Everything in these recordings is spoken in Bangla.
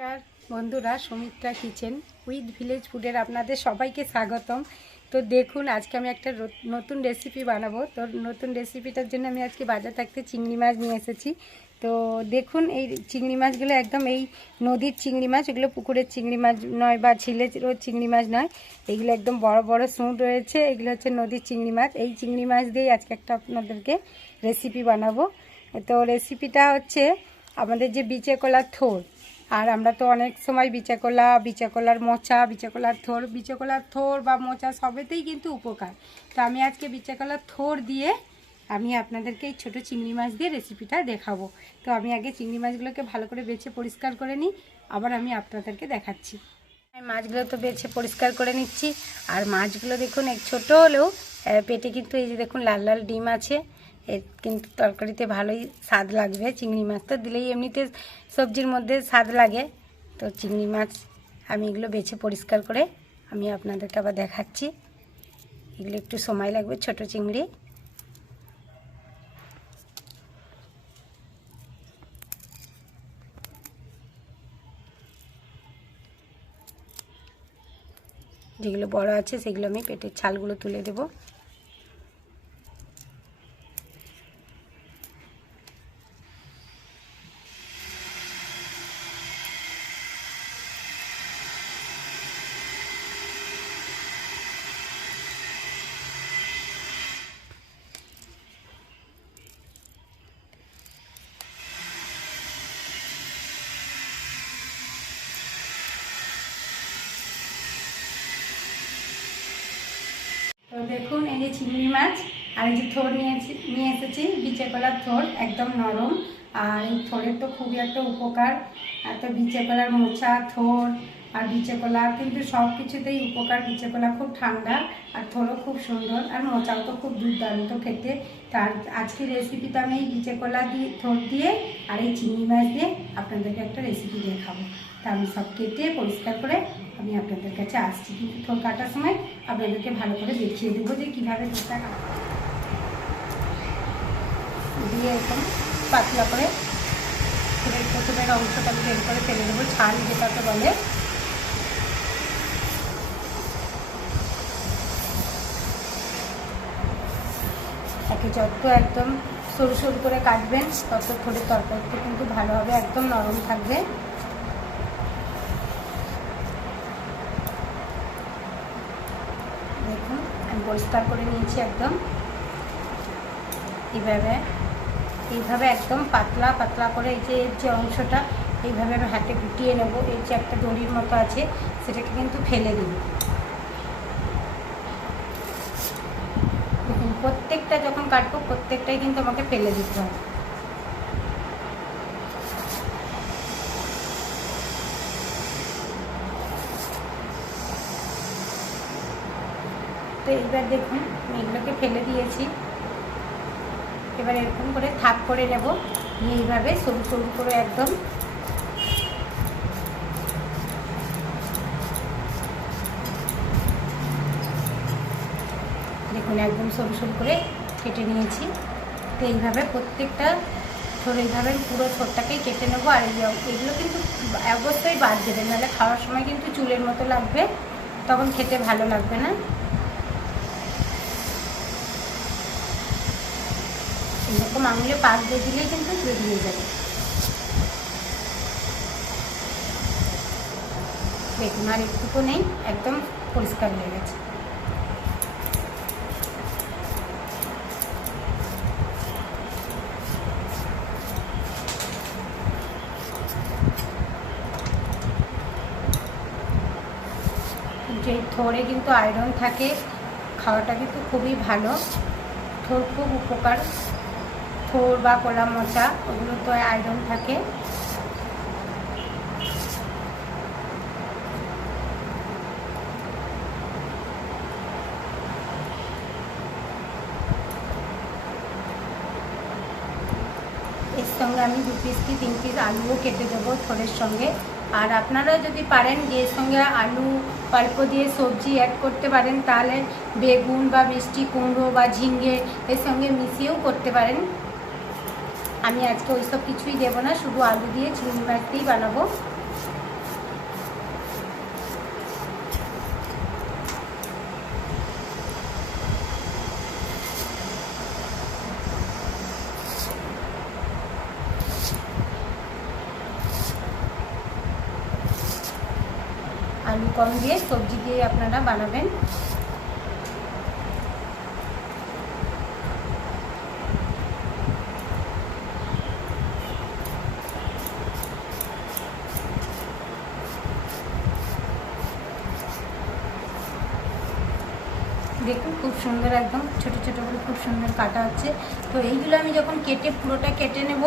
নমস্কার। বন্ধুরা, সুমিত্রা কিচেন উইথ ভিলেজ ফুডের আপনাদের সবাইকে স্বাগতম। তো দেখুন, আজকে আমি একটা নতুন রেসিপি বানাবো। তো নতুন রেসিপিটার জন্য আমি আজকে বাজার থাকতে চিংড়ি মাছ নিয়ে এসেছি। তো দেখুন, এই চিংড়ি মাছগুলো একদম এই নদীর চিংড়ি মাছ, এগুলো পুকুরের চিংড়ি মাছ নয় বা ঝিলের চিংড়ি মাছ নয়। এগুলো একদম বড় বড় সুঁট রয়েছে। এগুলো হচ্ছে নদীর চিংড়ি মাছ। এই চিংড়ি মাছ দিয়েই আজকে একটা আপনাদেরকে রেসিপি বানাবো। তো রেসিপিটা হচ্ছে আমাদের যে বিচে কলার থোর আর আমরা তো অনেক সময় বিচাকলা, বিচাকলার মোচা, বিচাকলার থোর বিচাকলার থোর বা মোচা সবেতেই কিন্তু উপকার। তো আমি আজকে বিচাকলার থোর দিয়ে আমি আপনাদেরকে এই ছোটো চিংড়ি মাছ দিয়ে রেসিপিটা দেখাবো। তো আমি আগে চিংড়ি মাছগুলোকে ভালো করে বেছে পরিষ্কার করে নিই, আবার আমি আপনাদেরকে দেখাচ্ছি। আমি মাছগুলো তো বেছে পরিষ্কার করে নিচ্ছি, আর মাছগুলো দেখুন, এক ছোটো হলেও পেটে কিন্তু এই যে দেখুন, লাল লাল ডিম আছে। এর কিন্তু তরকারিতে ভালোই স্বাদ লাগবে, চিংড়ি মাছ তো দিলেই এমনিতে সবজির মধ্যে স্বাদ লাগে। তো চিংড়ি মাছ আমি এগুলো বেছে পরিষ্কার করে আমি আপনাদেরকে আবার দেখাচ্ছি। এগুলো একটু সময় লাগবে ছোট চিংড়ি। যেগুলো বড় আছে সেগুলো আমি পেটের ছালগুলো তুলে দেবো। দেখুন, এই যে চিংড়ি মাছ, আর এই যে থোর নিয়েছি, নিয়ে এসেছি বিচে কলার থোর একদম নরম। আর এই থোরের তো খুবই একটা উপকার। আর তো বিচে কলার মোচা থোর আর বিচে কলা কিন্তু সব কিছুতেই উপকার বিচে কলা খুব ঠান্ডা আর থোরও খুব সুন্দর আর মোচাও তো খুব দুর্দান্ত খেতে। তার আজকের রেসিপিতে আমি এই বিচে কলা দিয়ে থোর দিয়ে আর এই চিংড়ি মাছ দিয়ে আপনাদেরকে একটা রেসিপি দেখাবো। তা আমি সব কেটে পরিষ্কার করে আমি আপনাদের কাছে আসছি। কিন্তু থোর কাটার সময় আপনাদেরকে ভালো করে দেখিয়ে দেবো যে কীভাবে থোরটা কাটা দিয়ে এরকম পাতলা করে থোরের প্রথমের অংশটা আমি বের করে ফেলে দেবো ছাল যেটাকে বলে। তাকে যত একদম সরু সরু করে কাটবেন, তত থোড়ের তরকারিটা কিন্তু ভালো হবে একদম নরম থাকবে দেখুন আমি পরিষ্কার করে নিয়েছি একদম। এইভাবে এইভাবে একদম পাতলা পাতলা করে এই যে যে অংশটা, এইভাবে আমি হাতে গুটিয়ে নেব। এই যে একটা দড়ির মতো আছে, সেটাকে কিন্তু ফেলে দিই প্রত্যেকটা যখন কাটবো, প্রত্যেকটাই কিন্তু আমাকে ফেলে দিতে হবে। তো এইবার দেখুন এগুলোকে ফেলে দিয়েছি। এবার এরকম করে থাক করে নেব। এইভাবে সরু সরু করে একদম। দেখুন, একদম সরু সরু করে কেটে নিয়েছি। তো এইভাবে প্রত্যেকটা থোর এইভাবে পুরো থোরটাকেই কেটে নেব। আর এগুলো কিন্তু অবশ্যই বাদ দেবেন। নাহলে খাওয়ার সময় কিন্তু চুলের মতো লাগবে। তখন খেতে ভালো লাগবে না। এরকম আঙুলে পাক দিয়ে দিলেই কিন্তু বেরিয়ে যাবে দেখুন, আর একটুকু নেই, একদম পরিষ্কার হয়ে গেছে। যে থোড়ে কিন্তু আয়রন থাকে, খাওয়াটা কিন্তু খুবই ভালো। থোর খুব উপকার থোর বা কলা মোচা, ওগুলো তো আয়রন থাকে। এর সঙ্গে আমি দু পিস কি তিন পিস আলুও কেটে দেবো থোড়ের সঙ্গে। আর আপনারা যদি পারেন এর সঙ্গে আলু, অল্প দিয়ে সবজি অ্যাড করতে পারেন, তাহলে বেগুন বা মিষ্টি কুমড়ো বা ঝিঙ্গে এর সঙ্গে মিশিয়েও করতে পারেন। আমি আজকে ওইসব কিছুই দেব না, শুধু আলু দিয়ে চিংড়ি মাছ দিয়েই বানাবো। আলু কম দিয়ে সবজি দিয়ে আপনারা বানাবেন। ছোট ছোট করে খুব সুন্দর কাটা হচ্ছে। তো এইগুলো আমি যখন কেটে পুরোটা কেটে নেব,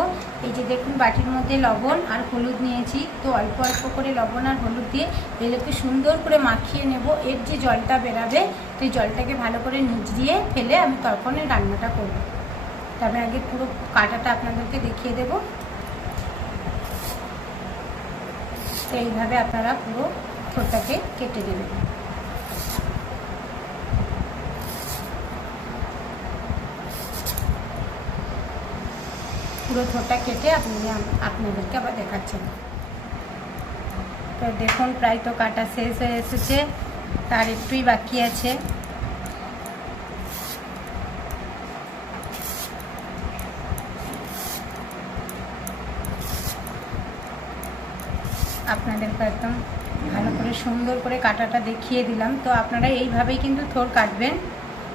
এই যে দেখুন বাটির মধ্যে লবণ আর হলুদ নিয়েছি। তো অল্প অল্প করে লবণ আর হলুদ দিয়ে এগুলোকে সুন্দর করে মাখিয়ে নেব। এর যে জলটা বেরাবে এই জলটাকে ভালো করে নিচ দিয়ে ফেলে আমি তখন রান্নাটা করব। তবে আগে পুরো কাটাটা আপনাদেরকে দেখিয়ে দেব। এইভাবে আপনারা পুরো থোরটাকে কেটে দেবেন। পুরো থোরটা কেটে আপনি আপনাদেরকে আবার দেখাচ্ছেন তো দেখুন, প্রায় তো কাটা শেষ হয়ে এসেছে। তার একটুই বাকি আছে। আপনাদেরকে একদম ভালো করে সুন্দর করে কাটাটা দেখিয়ে দিলাম। তো আপনারা এইভাবেই কিন্তু থোর কাটবেন।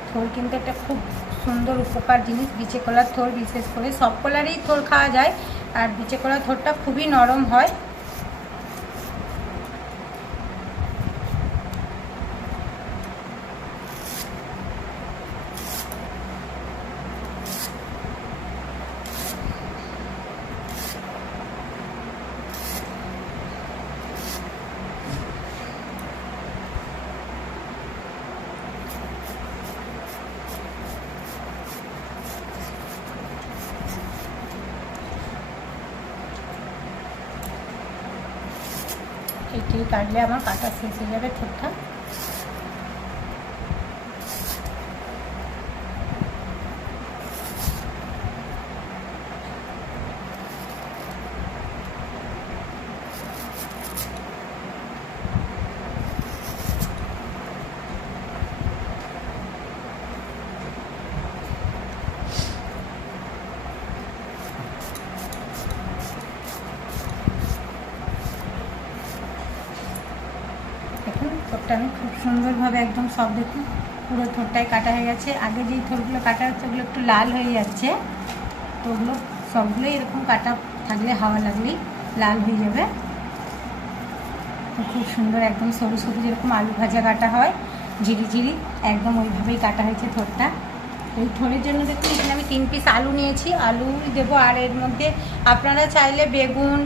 থোর কিন্তু একটা খুব সুন্দর উপকার জিনিস, বিচে কলার থোর বিশেষ করে। সব কলারই থোর খাওয়া যায়। আর বিচে কলার থোরটা খুবই নরম হয়। কাটলে আমার কাটা শেষ হয়ে যাবে ঠোঁটটা থোরটা আমি খুব সুন্দরভাবে একদম সব দেখুন পুরো থোরটাই কাটা হয়ে গেছে। আগে যেই থোরগুলো কাটা হচ্ছে, ওগুলো একটু লাল হয়ে যাচ্ছে। তো ওগুলো সবগুলোই এরকম কাটা থাকলে হাওয়া লাগলেই লাল হয়ে যাবে। খুব সুন্দর একদম সরু সরু যেরকম আলু ভাজা কাটা হয়। ঝিরি ঝিরি একদম ওইভাবেই কাটা হয়েছে থোরটা। ওই থোরের জন্য দেখুন, এখানে আমি তিন পিস আলু নিয়েছি। আলু দেবো আর এর মধ্যে আপনারা চাইলে বেগুন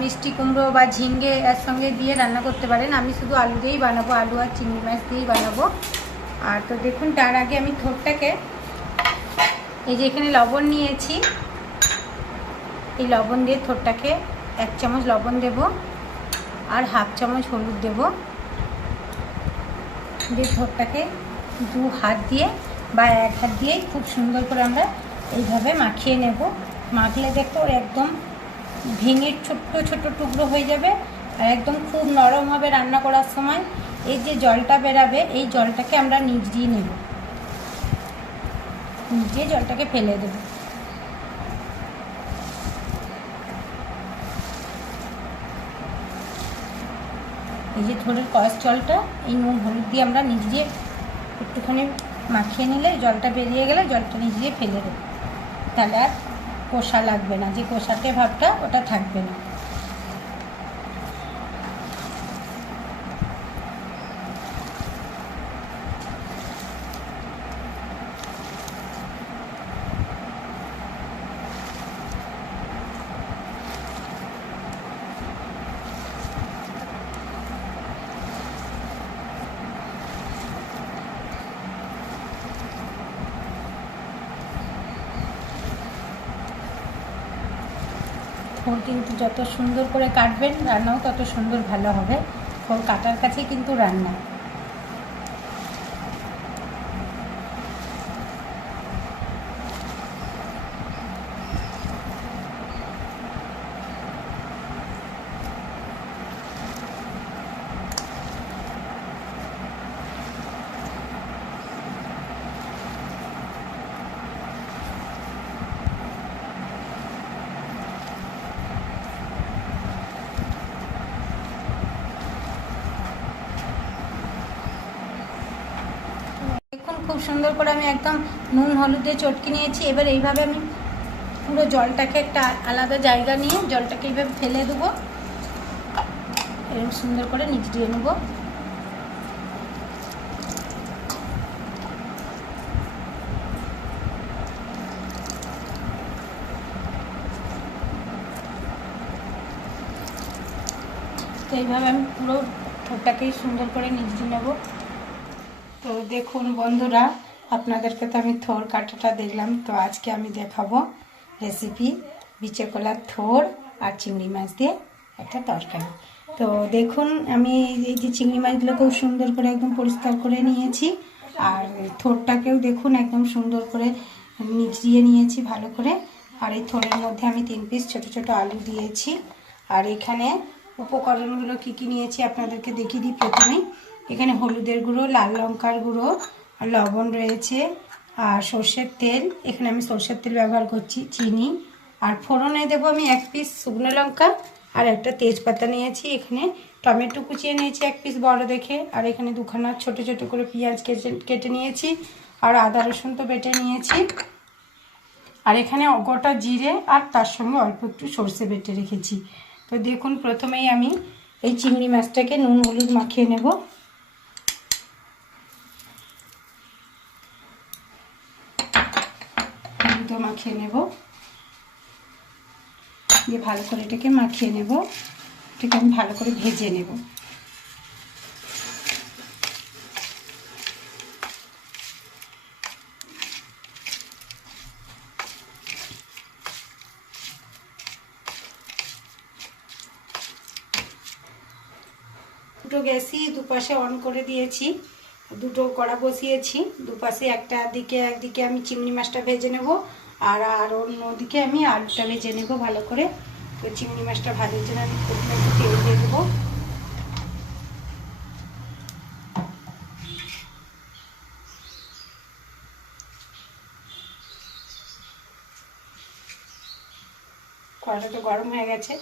মিষ্টি কুমড়ো বা ঝিঙ্গে এর সঙ্গে দিয়ে রান্না করতে পারেন। আমি শুধু আলু দিয়েই বানাবো, আলু আর চিংড়ি মাছ দিয়েই বানাবো। আর তো দেখুন, তার আগে আমি থোরটাকে এই যে এখানে লবণ নিয়েছি, এই লবণ দিয়ে থোরটাকে এক চামচ লবণ দেব আর হাফ চামচ হলুদ দেব। দিয়ে থোরটাকে দু হাত দিয়ে বা এক হাত দিয়েই খুব সুন্দর করে আমরা এইভাবে মাখিয়ে নেব। মাখলে দেখো একদম ভেঙে ছোট্ট ছোট্ট টুকরো হয়ে যাবে আর একদম খুব নরম হবে রান্না করার সময়। এই যে জলটা বেরাবে, এই জলটাকে আমরা দিয়ে নেব। নিচে জলটাকে ফেলে দেব। এই যে থোড়ের কষ জলটা, এই নুন, হলুদ দিয়ে আমরা নিচ দিয়ে একটুখানি মাখিয়ে নিলে জলটা বেরিয়ে গেলে জলটা নিচ দিয়ে ফেলে দেবো। তাহলে আর কষা লাগবে না। যে কষাটে ভাবটা ওটা থাকবে না। ফোন কিন্তু যত সুন্দর করে কাটবেন রান্নাও তত সুন্দর ভালো হবে। ফোর কাটার কাছে কিন্তু রান্না। খুব সুন্দর করে আমি একদম নুন, হলুদে চটকে নিয়েছি। এবার এইভাবে আমি পুরো জলটাকে একটা আলাদা জায়গা নিয়ে জলটাকে এইভাবে ফেলে দেবো। এরকম সুন্দর করে নিচ দিয়ে নেব। তো এইভাবে আমি পুরো ঠোঁটটাকেই সুন্দর করে নিচে নেব। তো দেখুন বন্ধুরা আপনাদেরকে তো আমি থোর কাটাটা দেখলাম। তো আজকে আমি দেখাবো রেসিপি বিচে কলার থোর আর চিংড়ি মাছ দিয়ে একটা তরকারি। তো দেখুন, আমি এই যে চিংড়ি মাছগুলো খুব সুন্দর করে একদম পরিষ্কার করে নিয়েছি, আর থোরটাকেও দেখুন একদম সুন্দর করে নিচড়িয়ে নিয়েছি ভালো করে। আর এই থোরের মধ্যে আমি তিন পিস ছোট ছোট আলু দিয়েছি। আর এখানে উপকরণগুলো কি কি নিয়েছি আপনাদেরকে দেখিয়ে দিই প্রথমেই। এখানে হলুদের গুঁড়ো, লাল লঙ্কার গুঁড়ো, আর লবণ রয়েছে, আর সর্ষের তেল। এখানে আমি সর্ষের তেল ব্যবহার করছি, চিনি। আর ফোড়নে দেবো আমি এক পিস শুকনো লঙ্কা, আর একটা তেজপাতা নিয়েছি। এখানে টমেটো কুচিয়ে নিয়েছি এক পিস বড় দেখে, আর এখানে দুখানা ছোট ছোট করে পেঁয়াজ কেটে কেটে নিয়েছি, আর আদা রসুন তো বেটে নিয়েছি। আর এখানে গোটা জিরে, আর তার সঙ্গে অল্প একটু সর্ষে বেটে রেখেছি। তো দেখুন, প্রথমেই আমি এই চিংড়ি মাছটাকে নুন হলুদ মাখিয়ে নেব হলুদ মাখিয়ে নেব। দিয়ে ভালো করে এটাকে মাখিয়ে নেব। এটাকে আমি ভালো করে ভেজে নেব। দুটো গ্যাসই দুপাশে অন করে দিয়েছি। দুটো কড়া বসিয়েছি। দুপাশে একটা দিকে একদিকে আমি চিংড়ি মাছটা ভেজে নেব। আর আর অন্যদিকে আমি আলুটা জেনে নেব ভালো করে। তো চিংড়ি মাছটা ভাজার জন্য আমি প্রথমে একটু তেল দিয়ে দেবো। কড়াটা তো গরম হয়ে গেছে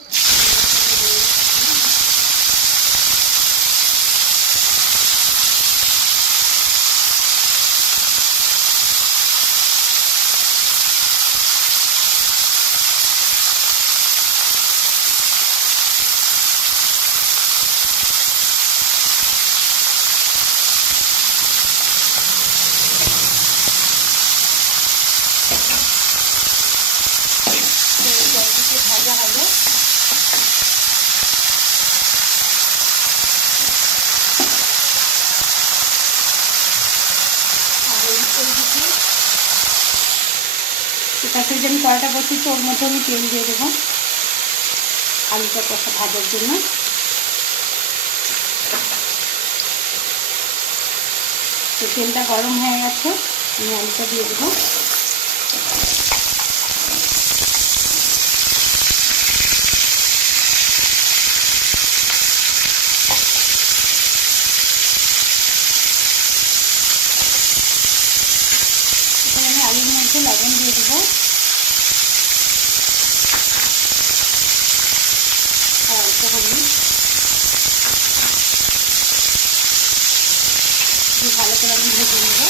ভাজা হবে আর এই তৈরিটি এটাতে যে আমি কড়াটা বসিয়েছি ওর মধ্যে আমি তেল দিয়ে দেবো আলুটা কষা ভাজার জন্য। তো তেলটা গরম হয়ে গেছে, আমি আলুটা দিয়ে দেবো এখানে আমি আলুর মধ্যে লবণ দিয়ে দেবো আর অল্প হলুদ দিয়ে ভালো করে আমি ভেজে নেব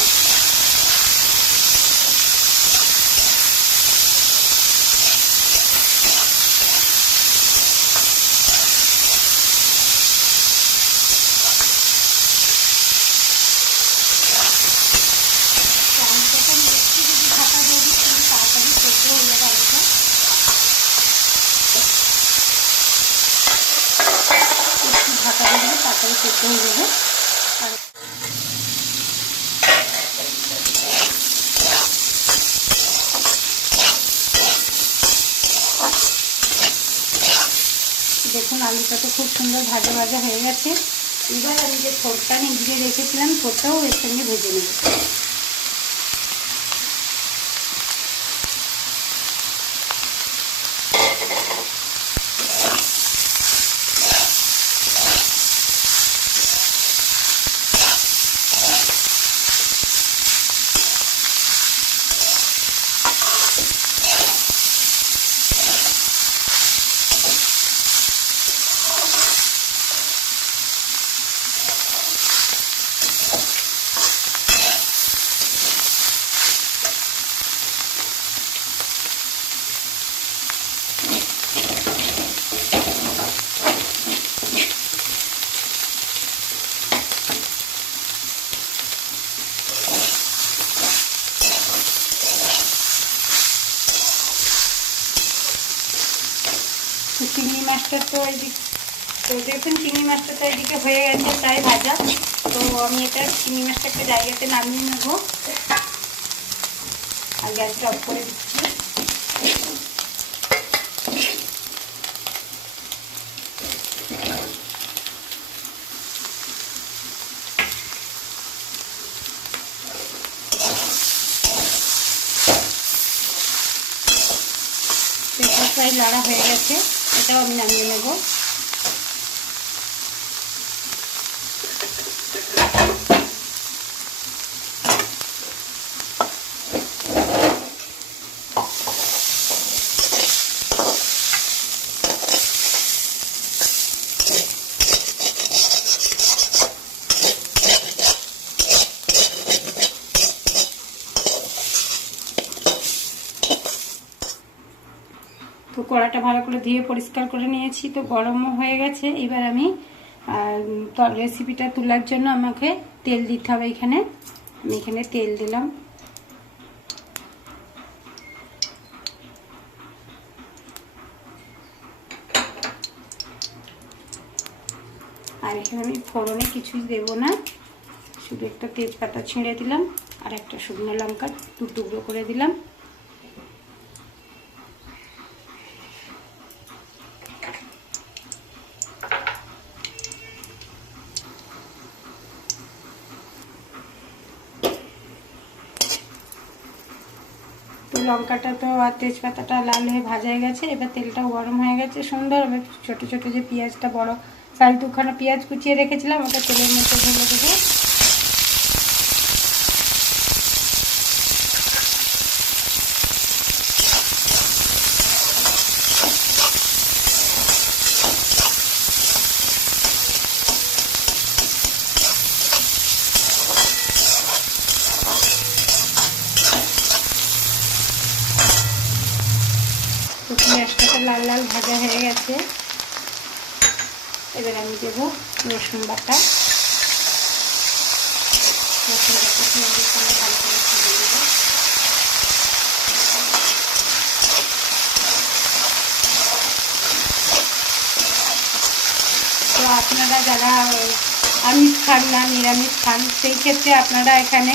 আলুটাকে আমি একটু যদি ঢাকা দিয়ে দিই তাহলে তাড়াতাড়ি সেদ্ধ হয়ে যাবে আলুটা একটু ঢাকা দিয়ে দিলে তাড়াতাড়ি সেদ্ধ হয়ে যাবে আর দেখুন তো খুব সুন্দর ভাজা ভাজা হয়ে গেছে। এবার আমি যে ফোরটা নিয়ে রেখেছিলাম ফোরটাও এর সঙ্গে ভেজে নেব। তো দেখুন, চিংড়ি মাছটা তো এদিকে হয়ে গেছে প্রায় ভাজা। তো আমি এটা চিংড়ি মাছটা একটা জায়গাতে নামিয়ে নেব। আর গ্যাসটা অফ করে দিচ্ছি। প্রায় লড়া হয়ে গেছে। এটাও আমি নামিয়ে নেব তো কড়াটা ভালো করে ধুয়ে পরিষ্কার করে নিয়েছি, তো গরমও হয়ে গেছে। এবার আমি রেসিপিটা তোলার জন্য আমাকে তেল দিতে হবে এখানে। আমি এখানে তেল দিলাম। আর এখানে আমি ফোড়নে কিছুই দেব না। শুধু একটা তেজপাতা ছিঁড়ে দিলাম, আর একটা শুকনো লঙ্কা দু টুকরো করে দিলাম। লঙ্কাটা তো আর তেজপাতাটা লাল হয়ে ভাজা হয়ে গেছে। এবার তেলটা গরম হয়ে গেছে সুন্দর। এবার ছোটো ছোটো যে পেঁয়াজটা বড়, সাইজ দুখানা পেঁয়াজ কুচিয়ে রেখেছিলাম, ওটা তেলের মধ্যে ঢেলে দেবো তো পেঁয়াজটা তো লাল লাল ভাজা হয়ে গেছে এবার আমি দেব রসুন বাটা। রসুন বাটা তো আপনারা যারা আমিষ খান না, নিরামিষ খান, সেই ক্ষেত্রে আপনারা এখানে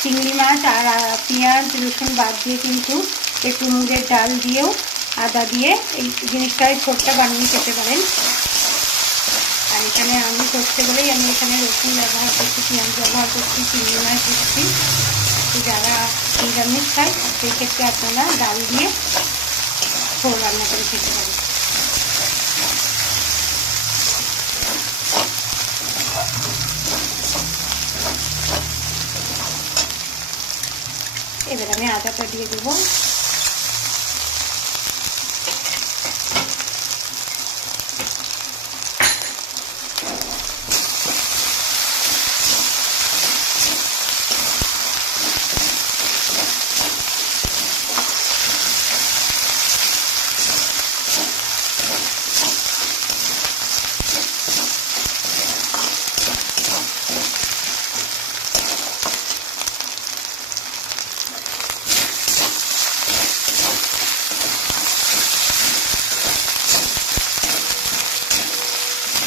চিংড়ি মাছ আর পেঁয়াজ, রসুন বাদ দিয়ে কিন্তু একটু মুগের ডাল দিয়েও আদা দিয়ে এই জিনিসটাই ছোটটা বানিয়ে খেতে পারেন। এখানে আমি করতে বলেই আমি এখানে রসুন ব্যবহার করছি, পেঁয়াজ ব্যবহার করছি, চিংড়ি মাছ দিচ্ছি। যারা নিরামিষ খায়, সেই ক্ষেত্রে আপনারা ডাল দিয়ে ঝোল রান্না করে খেতে পারেন। এবার আমি আদাটা দিয়ে দেবো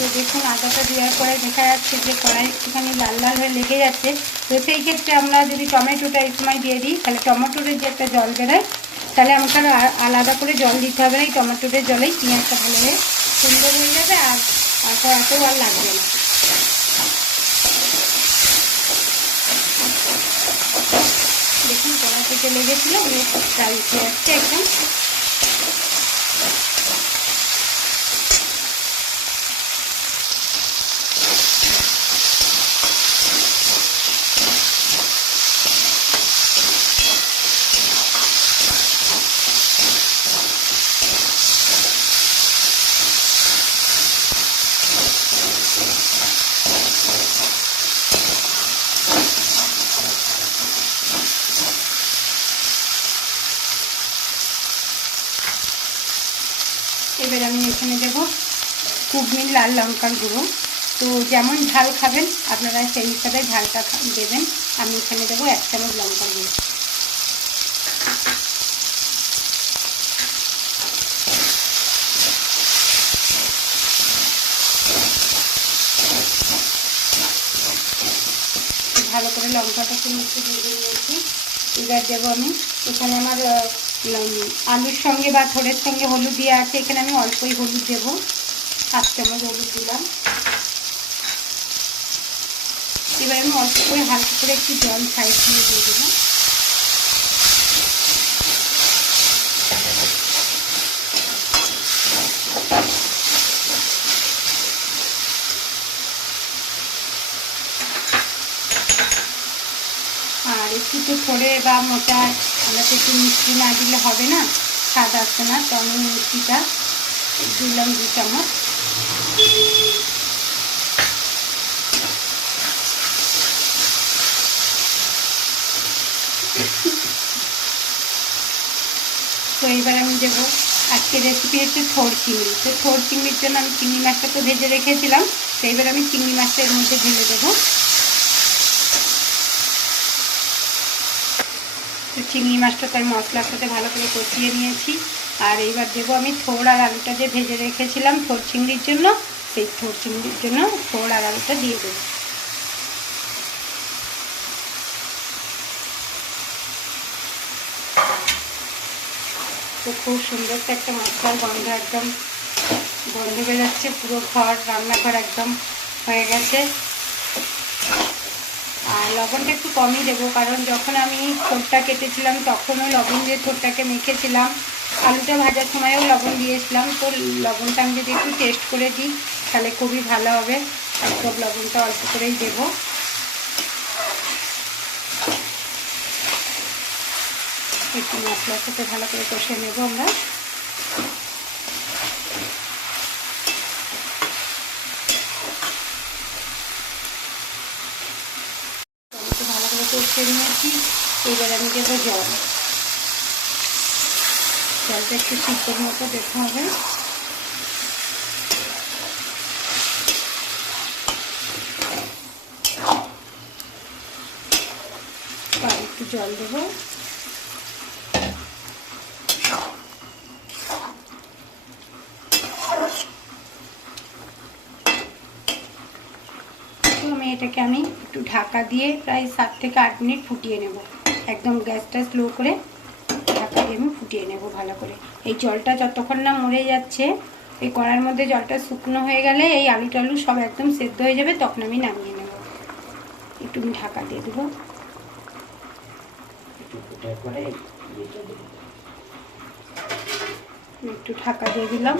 তো দেখুন আদাটা দেওয়ার পরে দেখা যাচ্ছে যে কড়াই হয়ে লেগে যাচ্ছে তো সেই ক্ষেত্রে আমরা যদি টমেটোটা এই সময় দিয়ে দিই, তাহলে টমেটোর যে একটা জল বেরোয়, তাহলে আমাকে আলাদা করে জল দিতে হবে না, এই টমেটোর জলেই পেঁয়াজটা ভালো হয়ে সুন্দর হয়ে যাবে আর আর কড়াতেও আর লাগবে না। দেখুন কড়া থেকে লেগেছিল একদম। কুকমিন লাল লঙ্কার গুঁড়ো। তো যেমন ঝাল খাবেন, আপনারা সেই হিসাবে ঝালটা দেবেন। আমি এখানে দেবো এক চামচ লঙ্কার গুঁড়ো। ভালো করে লঙ্কাটাকে মিশে ভেজে নিয়েছি এবার দেবো আমি এখানে আমার আলুর সঙ্গে বা থোড়ের সঙ্গে হলুদ দিয়ে আছে। এখানে আমি অল্পই হলুদ দেবো। হাফ চামচ হলুদ দিলাম। এবার আমি অল্প করে হালকা করে একটু জল সাইড দিয়ে দিয়ে দেবো আর একটু তো থোড়ে বা মোটা, আমরা তো একটু মিষ্টি না দিলে হবে না, স্বাদ আসছে না, তো আমি মিষ্টিটা দিলাম দু চামচ। তো এবার আমি দেবো আজকে রেসিপি হচ্ছে থোড় চিংড়ি। তো থোড় চিংড়ির জন্য আমি চিংড়ি মাছটা তো ভেজে রেখেছিলাম। তো এবার আমি চিংড়ি মাছটা এর মধ্যে ঢেলে দেবো। তো চিংড়ি মাছটা তার মশলার সাথে ভালো করে কষিয়ে নিয়েছি। আর এইবার দেবো আমি থোড় আর আলুটা যে ভেজে রেখেছিলাম থোড় চিংড়ির জন্য সেই থোড় চিংড়ির জন্য থোড় আর দিয়ে দেবো। তো খুব সুন্দর একটা মশলার গন্ধ একদম গন্ধ বেরোচ্ছে, পুরো ঘর, রান্নাঘর একদম হয়ে গেছে। আর লবণটা একটু কমই দেবো, কারণ যখন আমি থোরটা কেটেছিলাম তখনও লবণ দিয়ে থোরটাকে মেখেছিলাম। আলুটা ভাজার সময়ও লবণ দিয়েছিলাম, তো লবণটা আমি যদি একটু টেস্ট করে দিই তাহলে খুবই ভালো হবে। একদম লবণটা অল্প করেই দেবো। একটু মশলার সাথে ভালো করে কষে নেব আমরা। এবার আমি দেবো জল। জলটা একটু সিদ্ধর মতো দেখতে হবে আর একটু জল দেবো। এটাকে আমি একটু ঢাকা দিয়ে প্রায় সাত থেকে আট মিনিট ফুটিয়ে নেব। একদম গ্যাসটা স্লো করে ঢাকা দিয়ে আমি ফুটিয়ে নেব ভালো করে। এই জলটা যতক্ষণ না মরে যাচ্ছে, এই কড়ার মধ্যে জলটা শুকনো হয়ে গেলে এই আলু টালু সব একদম সেদ্ধ হয়ে যাবে, তখন আমি নামিয়ে নেব। একটু আমি ঢাকা দিয়ে দেবো। একটু ঢাকা দিয়ে দিলাম।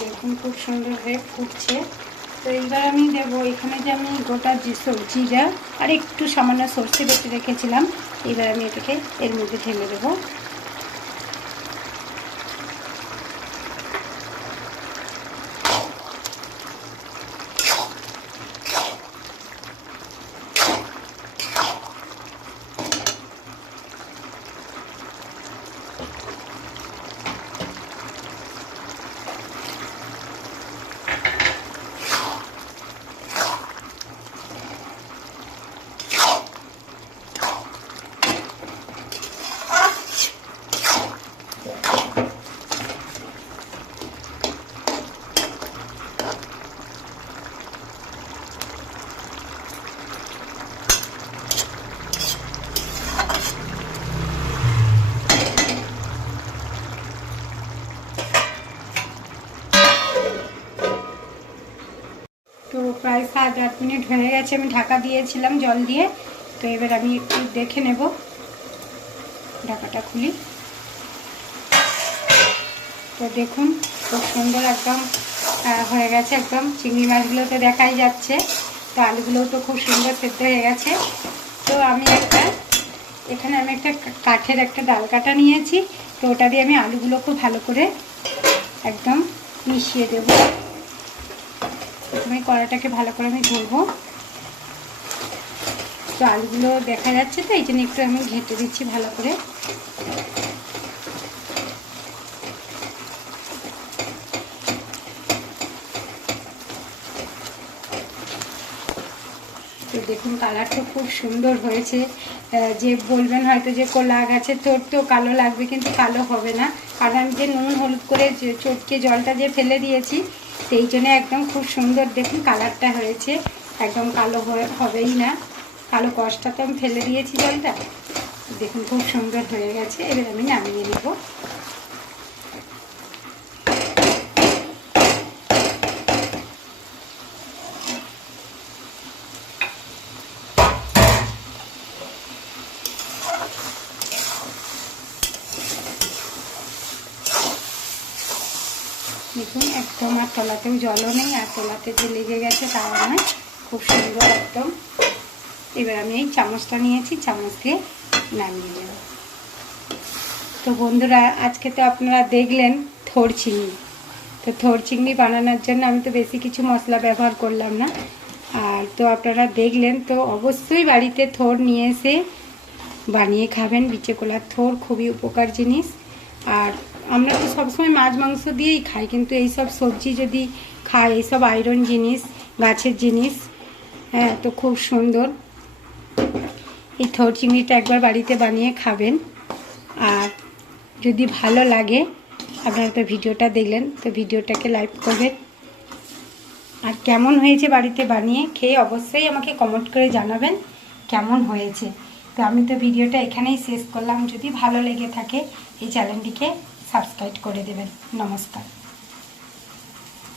দেখুন খুব সুন্দর হয়ে ফুটছে। তো এইবার আমি দেবো, এখানে যে আমি গোটা যে সবজিটা, আর একটু সামান্য সর্ষে বেটে রেখেছিলাম এবার আমি এটাকে এর মধ্যে ঢেলে দেবো। তো প্রায় সাত আট মিনিট হয়ে গেছে, আমি ঢাকা দিয়েছিলাম জল দিয়ে। তো এবার আমি একটু দেখে নেব। ঢাকাটা খুলি। তো দেখুন, খুব সুন্দর একদম হয়ে গেছে একদম। চিংড়ি মাছগুলো তো দেখাই যাচ্ছে। তো আলুগুলোও তো খুব সুন্দর সেদ্ধ হয়ে গেছে। তো আমি একটা, এখানে আমি একটা কাঠের একটা ডাল কাটা নিয়েছি। তো ওটা দিয়ে আমি আলুগুলো খুব ভালো করে একদম মিশিয়ে দেবো। প্রথমে কড়াটাকে ভালো করে আমি ধরবো তো আলুগুলো দেখা যাচ্ছে তো, এই জন্য একটু আমি ঘেঁটে দিচ্ছি ভালো করে। তো দেখুন কালারটা খুব সুন্দর হয়েছে। যে বলবেন হয়তো যে কোলা গাছে তোর তো কালো লাগবে, কিন্তু কালো হবে না। কারণ আমি যে নুন হলুদ করে চটকে জলটা যে ফেলে দিয়েছি সেই জন্য একদম খুব সুন্দর দেখুন কালারটা হয়েছে। একদম কালো হবেই না। কালো কষটা তো আমি ফেলে দিয়েছি জলটা। দেখুন খুব সুন্দর হয়ে গেছে। এবার আমি নামিয়ে নেব দেখুন একদম আর তলাতেও জলও নেই আর তলাতে যে লেগে গেছে তাও নয়, খুব সুন্দর একদম। এবার আমি এই চামচটা নিয়েছি, চামচ দিয়ে নামিয়ে নেব। তো বন্ধুরা, আজকে তো আপনারা দেখলেন থোর চিংড়ি। তো থোর চিংড়ি বানানোর জন্য আমি তো বেশি কিছু মশলা ব্যবহার করলাম না। আর তো আপনারা দেখলেন তো অবশ্যই বাড়িতে থোর নিয়ে এসে বানিয়ে খাবেন। বিচে কলার থোর খুবই উপকার জিনিস। আর আমরা তো সবসময় মাছ, মাংস দিয়েই খাই, কিন্তু এই সব সবজি যদি খাই, এইসব আয়রন জিনিস, গাছের জিনিস হ্যাঁ তো খুব সুন্দর। এই থর চিংড়িটা একবার বাড়িতে বানিয়ে খাবেন। আর যদি ভালো লাগে, আপনারা তো ভিডিওটা দেখলেন, তো ভিডিওটাকে লাইক করবেন। আর কেমন হয়েছে বাড়িতে বানিয়ে, খেয়ে অবশ্যই আমাকে কমেন্ট করে জানাবেন, কেমন হয়েছে। তো আমি তো ভিডিওটা এখানেই শেষ করলাম। যদি ভালো লেগে থাকে, এই চ্যানেলটিকে সাবস্ক্রাইব করে দেবেন। নমস্কার।